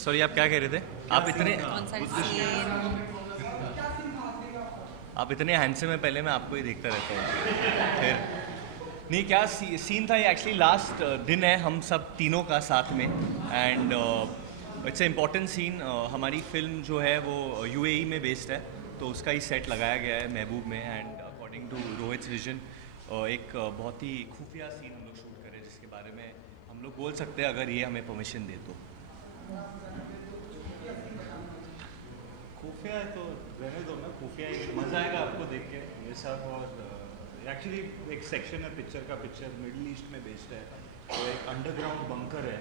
Sorry आप क्या कह रहे थे? आप इतने हैंडसम में, पहले मैं आपको ही देखता रहता हूँ। फिर नहीं, क्या सीन था ये? एक्चुअली लास्ट दिन है हम सब तीनों का साथ में, and it's a important scene. हमारी फिल्म जो है वो यूएई में बेस्ड है, तो उसका ही सेट लगाया गया है महबूब में, एंड अकॉर्डिंग टू रोहित्स विजन एक बहुत ही खुफिया सीन हम लोग शूट करें, जिसके बारे में हम लोग बोल सकते हैं अगर ये हमें परमिशन दे तो। खुफिया है तो रहने दो ना, खुफिया ही मज़ा आएगा आपको देख के ये सब। और एक्चुअली एक सेक्शन है पिक्चर का, पिक्चर मिडिल ईस्ट में बेस्ड है, तो एक अंडरग्राउंड बंकर है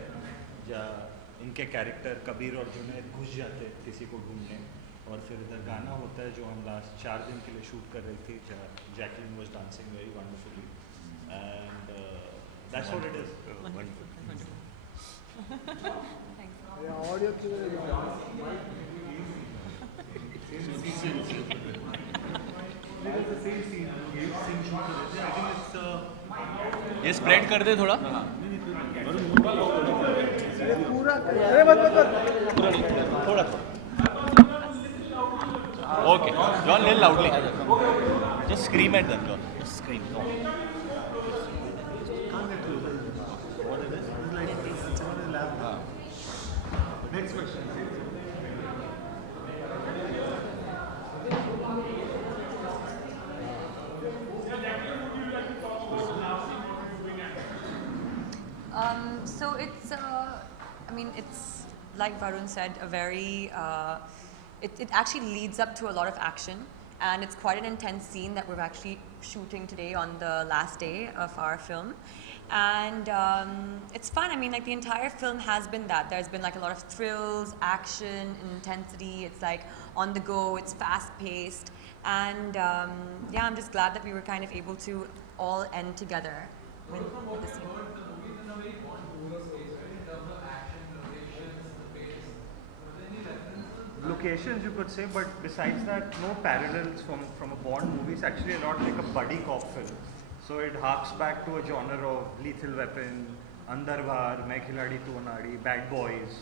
जहाँ इनके कैरेक्टर कबीर और जुनैद घुस जाते हैं किसी को ढूंढने, और फिर इधर गाना होता है जो हम लास्ट 4 दिन के लिए शूट कर रही थी, जहाँ Jacqueline was dancing very wonderfully, and that's what it is. ये स्प्रेड कर दे थोड़ा। थोड़ा okay John, little loudly, just scream at them John, just scream. Next question. So it's, I mean, it's like Varun said, a very, it actually leads up to a lot of action, and it's quite an intense scene that we're actually shooting today on the last day of our film. And it's fun. I mean, like the entire film has been that. There's been like a lot of thrills, action, intensity. It's like on the go, it's fast paced. And yeah, I'm just glad that we were kind of able to all end together with the scene. Locations you could say, but besides that, no parallels from a Bond movie. It's actually a lot like a buddy cop film. So it harks back to a genre of Lethal Weapon, Andar Bahar, Main Khiladi Tu Anadi, Bad Boys.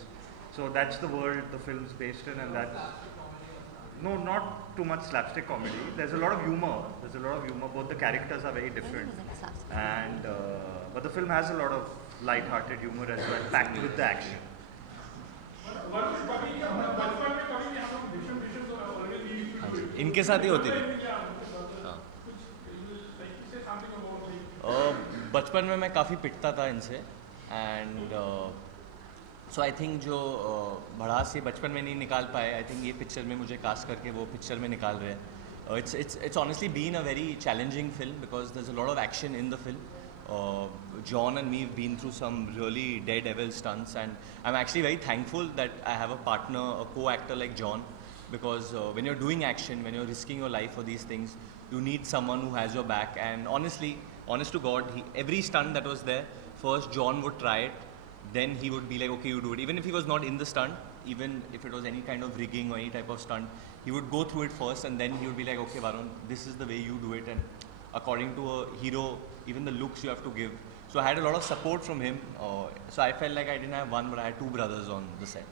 So that's the world the film's based in, and that's no, not too much slapstick comedy. There's a lot of humor. Both the characters are very different, and but the film has a lot of light-hearted humor as well, packed with the action. इनके साथ ही होती थी। बचपन में मैं काफ़ी पिटता था इनसे, एंड सो आई थिंक जो भड़ास ये बचपन में नहीं निकाल पाए, आई थिंक ये पिक्चर में मुझे कास्ट करके वो पिक्चर में निकाल रहे हैं। It's honestly been a very challenging film because there is a lot of action in the film. John and me have been through some really daredevil stunts, and I'm actually very thankful that I have a partner, a co-actor like John, because when you're doing action, when you're risking your life for these things, you need someone who has your back. And honestly, honest to God, every stunt that was there, first John would try it, then he would be like, okay, you do it. Even if he was not in the stunt, even if it was any kind of rigging or any type of stunt, he would go through it first, and then he would be like, okay Varun, this is the way you do it, and according to a hero, even the looks you have to give. So I had a lot of support from him. So I felt like I didn't have one, but I had two brothers on the set.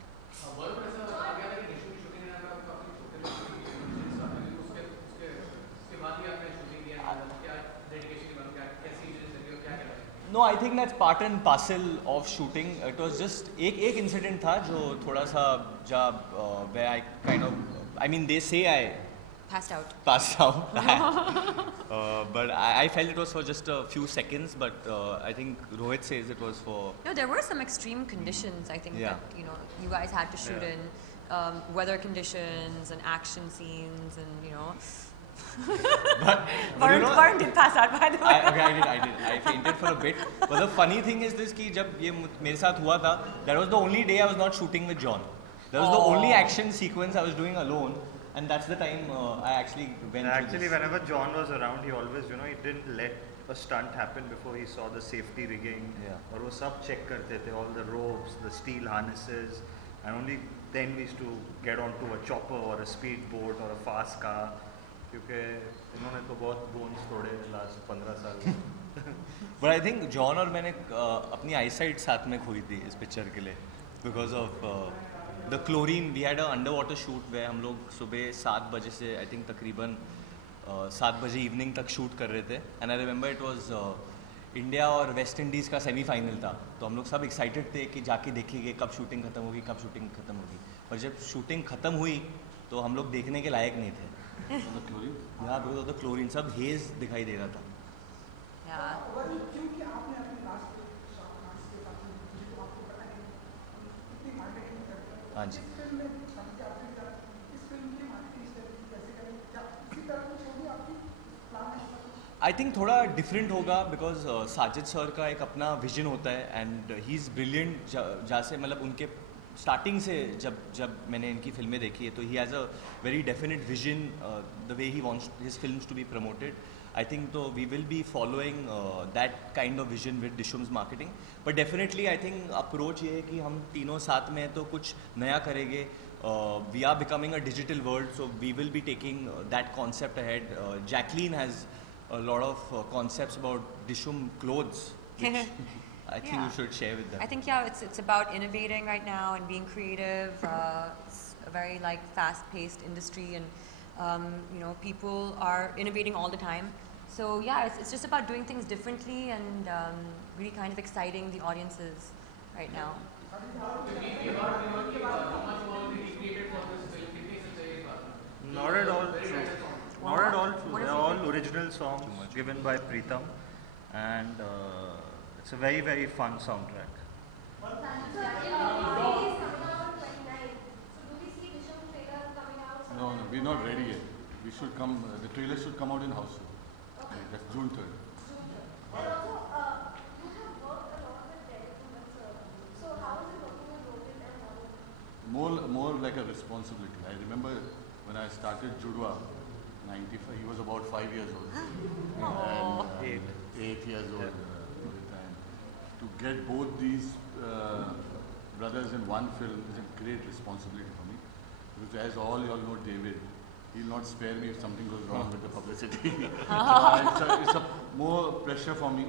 No, I think that's part and parcel of shooting. It was just एक incident था जो थोड़ा सा जब where I kind of, I mean they say I passed out. But I felt it was for just a few seconds, but I think Rohit says it was for... No, there were some extreme conditions, I think, that, you guys had to shoot in. Weather conditions and action scenes and, Varun did pass out, by the way. I did. I fainted for a bit. But the funny thing is this, कि जब ये मेरे साथ हुआ था, that was the only day I was not shooting with John. That was the only action sequence I was doing alone. And that's the time I actually went. Actually, whenever John was around, he always, he didn't let a stunt happen before he saw the safety rigging. Yeah. और वो सब check करते थे, all the ropes, the steel harnesses, and only then we used to get onto a chopper or a speedboat or a fast car. क्योंकि इन्होंने तो बहुत bones तोड़े last 15 साल. But I think John और मैंने अपनी eyesight साथ में खोई थी इस picture के लिए, because of the chlorine, we had an underwater shoot where हम लोग सुबह 7 बजे से I think तकरीबन 7 बजे इवनिंग तक शूट कर रहे थे. And I remember it was India और वेस्ट इंडीज़ का सेमीफाइनल था. तो हम लोग सब एक्साइटेड थे कि जाके देखेंगे कब शूटिंग खत्म होगी, कब शूटिंग खत्म होगी. और जब शूटिंग खत्म हुई तो हम लोग देखने के लायक नहीं थे. यहाँ पे तो क्लोरीन सब हेज दिखाई दे रहा था. हाँ जी. आई थिंक थोड़ा डिफरेंट होगा बिकॉज साजिद सर का एक अपना विजन होता है एंड ही इज़ ब्रिलियंट. जहाँ से मतलब उनके स्टार्टिंग से जब मैंने इनकी फिल्में देखी है तो he has a very definite vision the way he wants his films to be promoted. I think तो we will be following that kind of vision with Dishoom's marketing. But definitely I think approach ये है कि हम तीनों साथ में तो कुछ नया करेंगे. We are becoming a digital world so we will be taking that concept ahead. Jacqueline has a lot of concepts about Dishoom clothes, which I think you should share with them. I think it's about innovating right now and being creative. It's a very like fast-paced industry, and people are innovating all the time. So it's just about doing things differently and really kind of exciting the audiences right now. Not at all true. Not at all true. They're all original songs given by Preetham, and it's a very, very fun soundtrack. No, we're not ready yet. We should come. The trailer should come out in house. Okay. That's June 3rd. And also, you have worked a lot with Telly. So how is it working with Rohit and Varun? More like a responsibility. I remember when I started Judwa. 95. He was about 5 years old. And 8 years old. And to get both these brothers in one film is a great responsibility for me. Because as all you all know, David, he'll not spare me if something goes wrong with the publicity. So it's a more pressure for me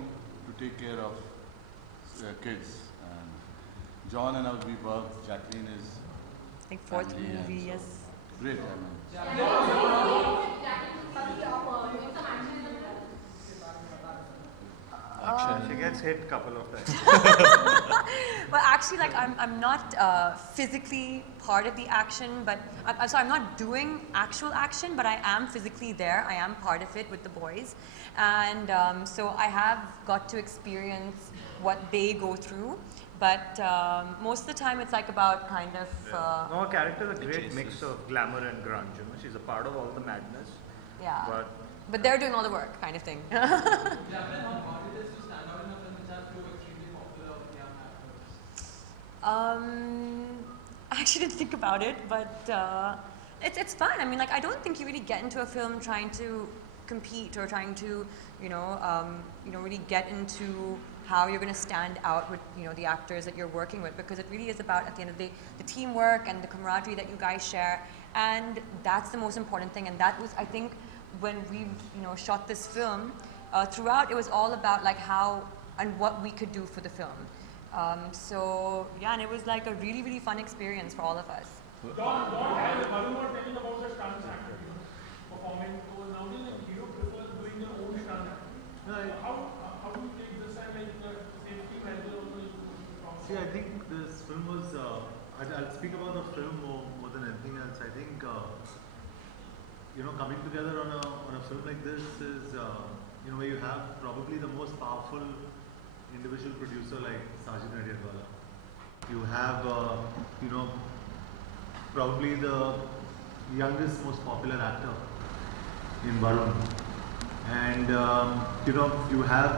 to take care of kids. And John and I, we work. Jacqueline is Like fourth movie, yes. Great, I mean. She gets hit couple of times. Well, actually, like I'm not physically part of the action, but I'm not doing actual action, but I am physically there. I am part of it with the boys, and so I have got to experience what they go through. But most of the time, it's like about kind of. No, her character is a great mix of glamour and grunge. She's a part of all the madness. Yeah. But they're doing all the work, kind of thing. I actually didn't think about it, but it's fun. I mean, like I don't think you really get into a film trying to compete or trying to, really get into how you're going to stand out with, the actors that you're working with, because it really is about, at the end of the day, the teamwork and the camaraderie that you guys share, and that's the most important thing. And that was, I think, when we, shot this film, throughout it was all about like how and what we could do for the film. So yeah, and it was like a really, really fun experience for all of us. Don, as Varun was telling about the stunts actor performing, so nowadays the hero prefers doing their own stunt acting. How do you take this and like the safety measures also? See, I think this film was. I'll speak about the film more than anything else. I think coming together on a film like this is where you have probably the most powerful individual producer like Sajid Nadiadwala. You have probably the youngest, most popular actor in Varun. And you have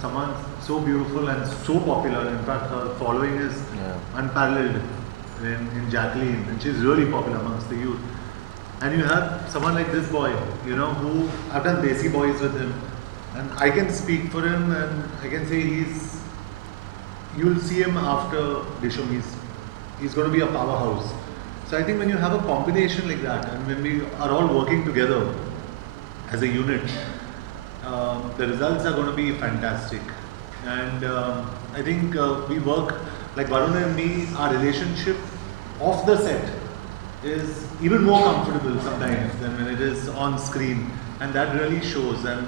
someone so beautiful and so popular. In fact, her following is unparalleled in Jacqueline, and she's really popular amongst the youth. And you have someone like this boy, who I've done Desi Boys with him, and I can speak for him, and I can say you'll see him after Dishoom. He's going to be a powerhouse. So I think when you have a combination like that, and when we are all working together as a unit, the results are going to be fantastic. And I think we work, like Varun and me, our relationship off the set is even more comfortable sometimes than when it is on screen, and that really shows. And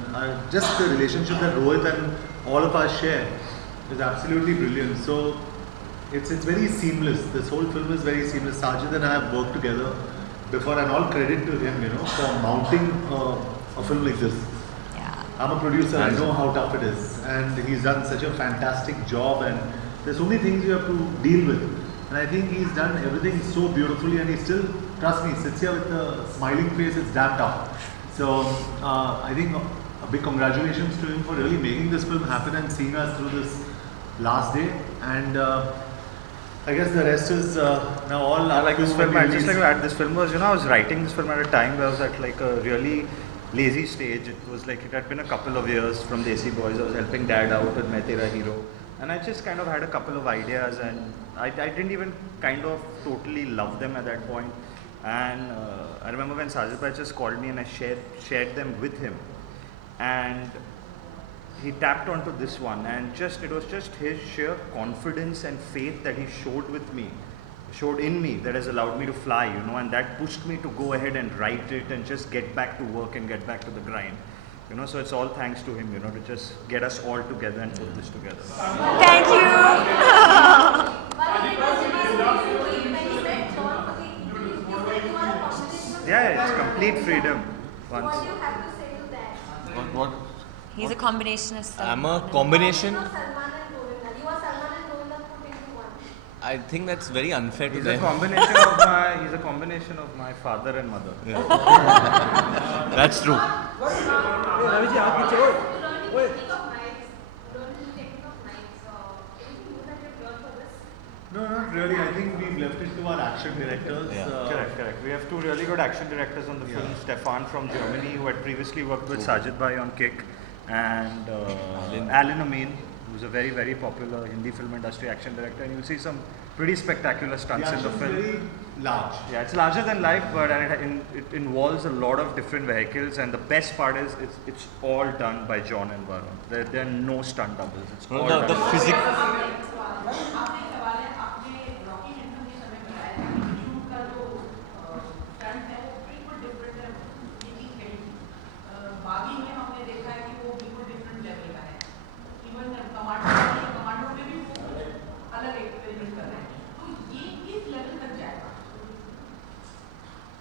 just the relationship that Rohit and all of us share is absolutely brilliant. So it's very seamless. This whole film is very seamless. Sajid and I have worked together before, and all credit to him, for mounting a film like this. Yeah. I'm a producer, I know how tough it is, and he's done such a fantastic job, and there's so many things you have to deal with, and I think he's done everything so beautifully, and he still, trust me, sits here with a smiling face. It's damn tough. So I think a big congratulations to him for really making this film happen and seeing us through this last day, and I guess the rest is now all. I like this film. I just like to add, this film was, I was writing this film at a time where I was at like a really lazy stage. It was like, it had been a couple of years from Desi Boys. I was helping Dad out with Main Tera Hero, and I just kind of had a couple of ideas, and I didn't even kind of totally love them at that point. And I remember when Sajid Bhai just called me, and I shared them with him, and he tapped onto this one, and it was just his sheer confidence and faith that he showed in me that has allowed me to fly, and that pushed me to go ahead and write it and just get back to work and get back to the grind. So it's all thanks to him, to just get us all together and put this together. Thank you. Yeah, it's complete freedom. Once. What do you have to say to that? What? He's a combination of stuff. I'm a combination. You are Salman and Govinda. You are Salman and Govinda put into one. I think that's very unfair to He's them. a combination of my father and mother. That's true. No, not really. I think we've left it to our action directors. Yeah. Correct. We have two really good action directors on the film. Stefan from Germany, who had previously worked with Sajid Bhai on Kick, and Alan Amin, who's a very, very popular Hindi film industry action director. And you'll see some pretty spectacular stunts in the film. Very large. Yeah, it's larger than life, but it involves a lot of different vehicles, and the best part is it's all done by John and Varun. There are no stunt doubles. It's all The done. physics.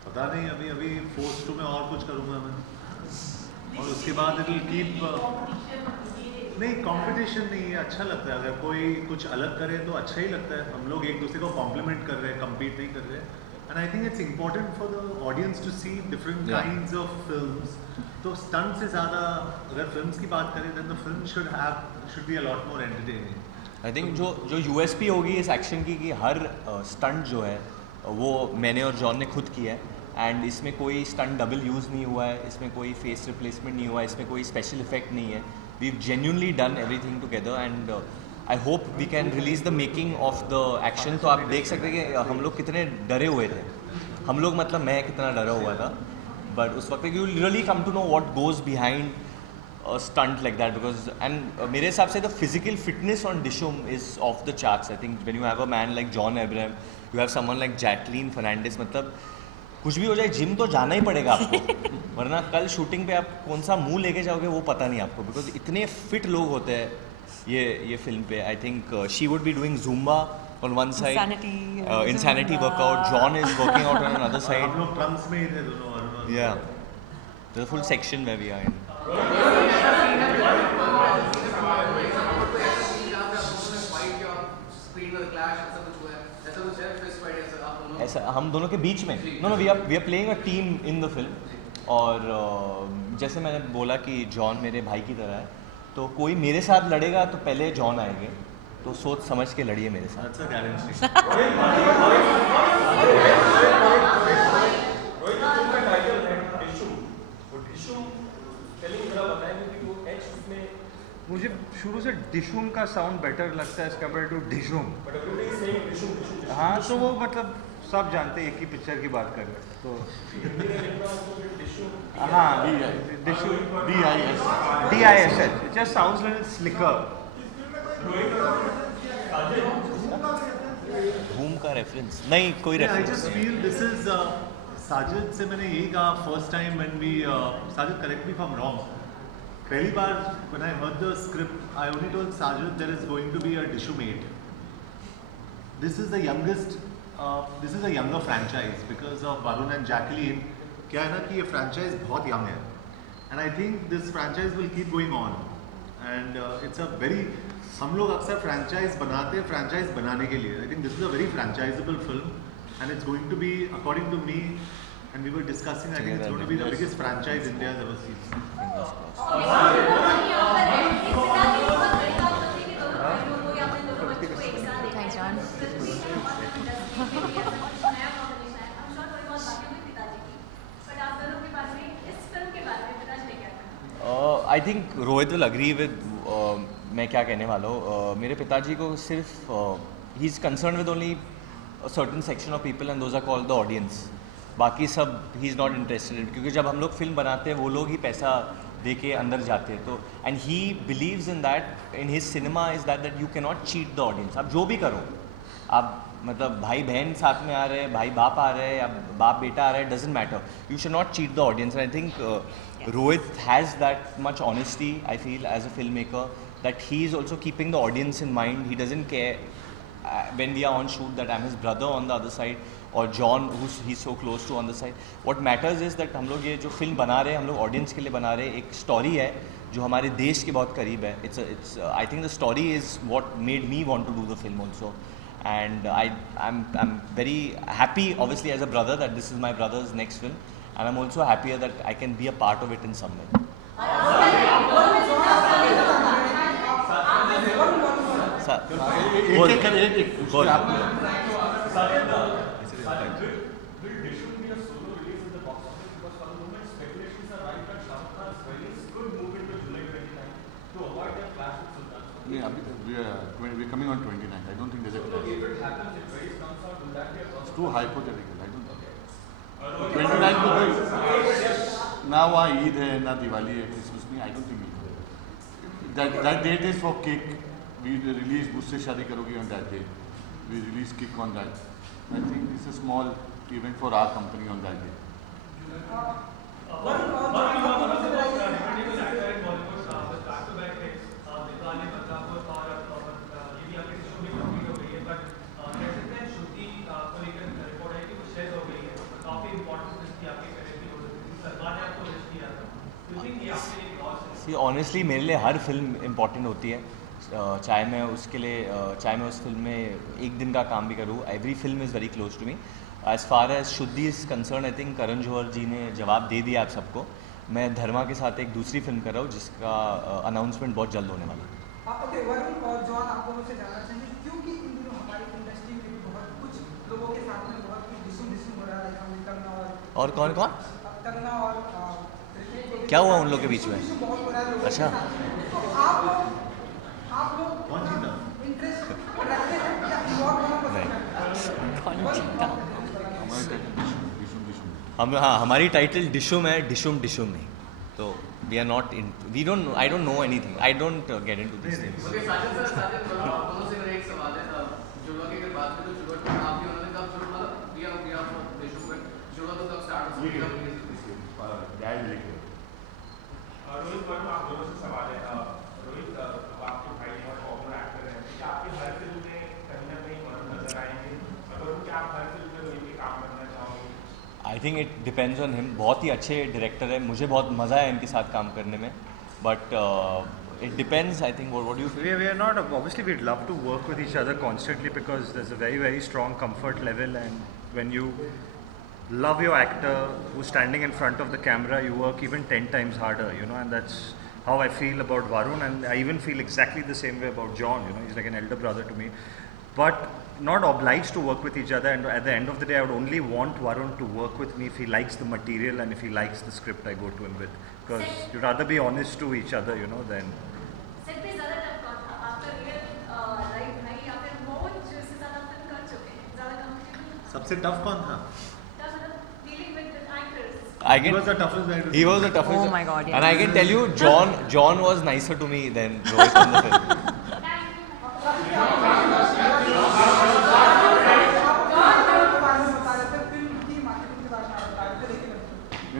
पता नहीं, अभी force 2 में और कुछ करूँगा मैं, और उसके बाद इट विल कीप। नहीं, कंपटीशन नहीं है, अच्छा लगता है। अगर कोई कुछ अलग करे तो अच्छा ही लगता है। हम लोग एक दूसरे को कॉम्प्लीमेंट कर रहे हैं, कम्पीट नहीं कर रहे हैं। And I think it's important for the audience to see different kinds of films. तो स्टंट से ज़्यादा अगर फिल्म्स की बात करें, then the film should be a lot more entertaining. I think जो यूएसपी होगी इस एक्शन की कि हर स्टंट जो है वो मैंने और जॉन ने खुद किया है, एंड इसमें कोई स्टंट डबल यूज़ नहीं हुआ है, इसमें कोई फेस रिप्लेसमेंट नहीं हुआ है, इसमें कोई स्पेशल इफेक्ट नहीं है। We genuinely done everything together, and I hope we can release the making of the action. तो आप देख सकते हैं कि हम लोग कितने डरे हुए थे। हम लोग मतलब मैं कितना डरा हुआ था, बट उस वक्त you really come to know what goes behind stunt like that, because and मेरे हिसाब से the physical fitness on Dishoom is off the charts. I think when you have a man like John Abraham, you have someone like Jacqueline Fernandez, मतलब कुछ भी हो जाए gym तो जाना ही पड़ेगा आपको, वरना कल शूटिंग पे आप कौन सा मुंह लेके जाओगे वो पता नहीं आपको, बिकॉज इतने फिट लोग होते हैं ये फिल्म पे. I think she would be doing Zumba on one side, insanity workout. John is working out on another side. हम लोग ट्रम्स में ही थे दोनों. Yeah, there's a full section where we are in. ऐसा हम दोनों के बीच में no we are playing a team in the film. और जैसे मैंने बोला कि जॉन मेरे भाई की तरह है, तो कोई मेरे साथ लड़ेगा तो पहले जॉन आएंगे, तो सोच समझ के लड़िए मेरे साथ. That's a guarantee. मुझे शुरू से डिशूम का साउंड बेटर लगता है एज कम्पेयर टू डिशूम. हाँ, तो वो मतलब सब जानते हैं एक ही पिक्चर की बात कर रहे हैं, तो हाँ Dishoom DISH. It just sounds little slicker. धूम का रेफरेंस नहीं, कोई I reference just feel this is Sajid से मैंने यही कहा first time when we Sajid, correct me if I'm wrong. पहली बार when I heard the script, I only told Sajid there is going to be a Dishoom 8. This is the youngest, this is a younger franchise because of Varun and Jacqueline. क्या है ना कि ये franchise बहुत young है, and I think this franchise will keep going on, and it's a very, हम लोग अक्सर franchise बनाते हैं franchise बनाने के लिए. I think this is a very franchisable film, and it's going to be, according to me, and we were discussing, I think it's going to be the biggest franchise India has ever seen. Thanks, John. I think Rohit will agree with मैं क्या कहने वाला हूँ. मेरे पिताजी को सिर्फ ही is concern with only certain section of people and those are called the audience. बाकी सब ही इज़ नॉट इंटरेस्टेड, क्योंकि जब हम लोग फिल्म बनाते हैं वो लोग ही पैसा दे के अंदर जाते हैं. तो and he believes in that, in his cinema is that you can not cheat the audience. आप जो भी करो, आप मतलब भाई बहन साथ में आ रहे हैं, भाई बाप आ रहे हैं या बाप बेटा आ रहा है, doesn't matter. You should not cheat the audience. And I think Rohit has that much honesty, I feel, as a filmmaker, that he is also keeping the audience in mind. He doesn't care when we are on shoot that I'm his brother on the other side or John he's so close to on the side. What matters is that हम लोग ये जो film बना रहे हैं, हम लोग audience के लिए बना रहे हैं. एक स्टोरी है जो हमारे देश के बहुत करीब है. It's I think the story is what made me want to do the film also. And I'm very happy, obviously, as a brother, that this is my brother's next film. And I'm also happier that I can be a part of it in some way. Yeah, we're coming on 29. I don't think there's a clash. If it happens, if race comes out, will that be a problem? It's too hypothetical. I don't think. 29 को कोई ना वहाँ ईद है ना दिवाली है, Christmas नहीं. I don't think that date is for kick. We release मुझसे शादी करोगी on that day. We release kick on that. I think it's a small event for our company on that day. See, honestly, मेरे लिए हर film important होती है. चाहे मैं उसके लिए चाहे मैं उस फिल्म में एक दिन का काम भी करूँ. Every film is very close to me. As far as Shuddhi is concern, I think Karan Johar ji ने जवाब दे दिया आप सबको. मैं धर्मा के साथ एक दूसरी फिल्म कर रहा हूँ जिसका अनाउंसमेंट बहुत जल्द होने वाला है. ओके, वरुण और जॉन, आप दोनों से जानना चाहेंगे क्योंकि इन दिनों हमारी इंडस्ट्री में भी बहुत कुछ लोगों के साथ में बहुत कुछ डिसम हो रहा है. कंगना और कौन कौन कंगना और क्या हुआ उन लोग के बीच में? अच्छा, तो आप लोग कौन जीता? इंटरेस्ट रखते हैं या इन्वॉल्व होना पसंद नहीं. है? कौन जीता? हम हाँ, हमारी टाइटल डिशूम है, डिशूम नहीं. तो we are not in, we don't, I don't know anything, I don't get into this things. Okay, Sajid sir, आप दोनों से मेरा एक सवाल है. जुड़वा की अगर बात करें तो जुड़वा में आप भी उन्होंने कब शुरू मतलब दिया डिशूम में जुड़वा तो कब स्टार्ट हुआ? रोहित वर्म, आप दोनों से सवाल है. रोहित, अब आपके भाई बहुत पॉपुलर एक्टर हैं, क्या आपकी हर फिल्म में कहीं ना कहीं वरुण नजर आएंगे? और क्या आप हर फिल्म में रोहित के काम करना चाहोगे? I think it depends on him. बहुत ही अच्छे डायरेक्टर है, मुझे बहुत मज़ा है इनके साथ काम करने में. But it depends, I think. What do you feel? We are not, obviously we'd love to work with each other constantly because there's a very, very strong comfort level, and when you love your actor who's standing in front of the camera, you work even 10 times harder, you know, and that's how I feel about Varun, and I even feel exactly the same way about John, you know, he's like an elder brother to me, but not obliged to work with each other. And at the end of the day, I would only want Varun to work with me if he likes the material and if he likes the script I go to him with, because you'd rather be honest to each other, you know, than set पे ज़्यादा tough कौन था? आपका real life है या फिर बहुत जो से ज़्यादा फिल्म कर चुके हैं, ज़्यादा कंफर्टेबल? सबसे टफ कौन था? Dealing with the actors. He was the toughest. Oh my God, yeah. And I can tell you, John was nicer to me than Rohit in the film. Thank you.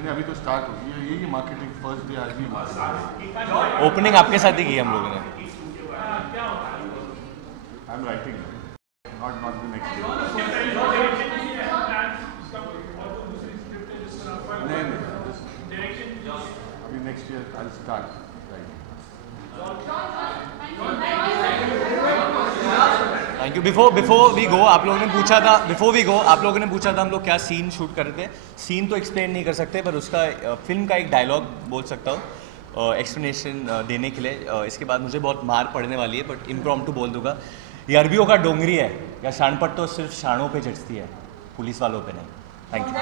नहीं अभी तो start होगी यही marketing first day आज ही marketing opening आपके साथ ही की हम लोगों ने. I am writing not the next नहीं अभी next year I will start writing. Thank you. Before we go आप लोगों ने पूछा था हम लोग क्या सीन शूट कर रहे थे. सीन तो एक्सप्लेन नहीं कर सकते पर उसका फिल्म का एक डायलॉग बोल सकता हूँ एक्सप्लेनेशन देने के लिए. इसके बाद मुझे बहुत मार पड़ने वाली है बट इम्प्रॉम्प्टू बोल दूंगा. ये अरबियों का डोंगरी है या शानपट तो सिर्फ शानों पे जचती है पुलिस वालों पे नहीं. Thank you.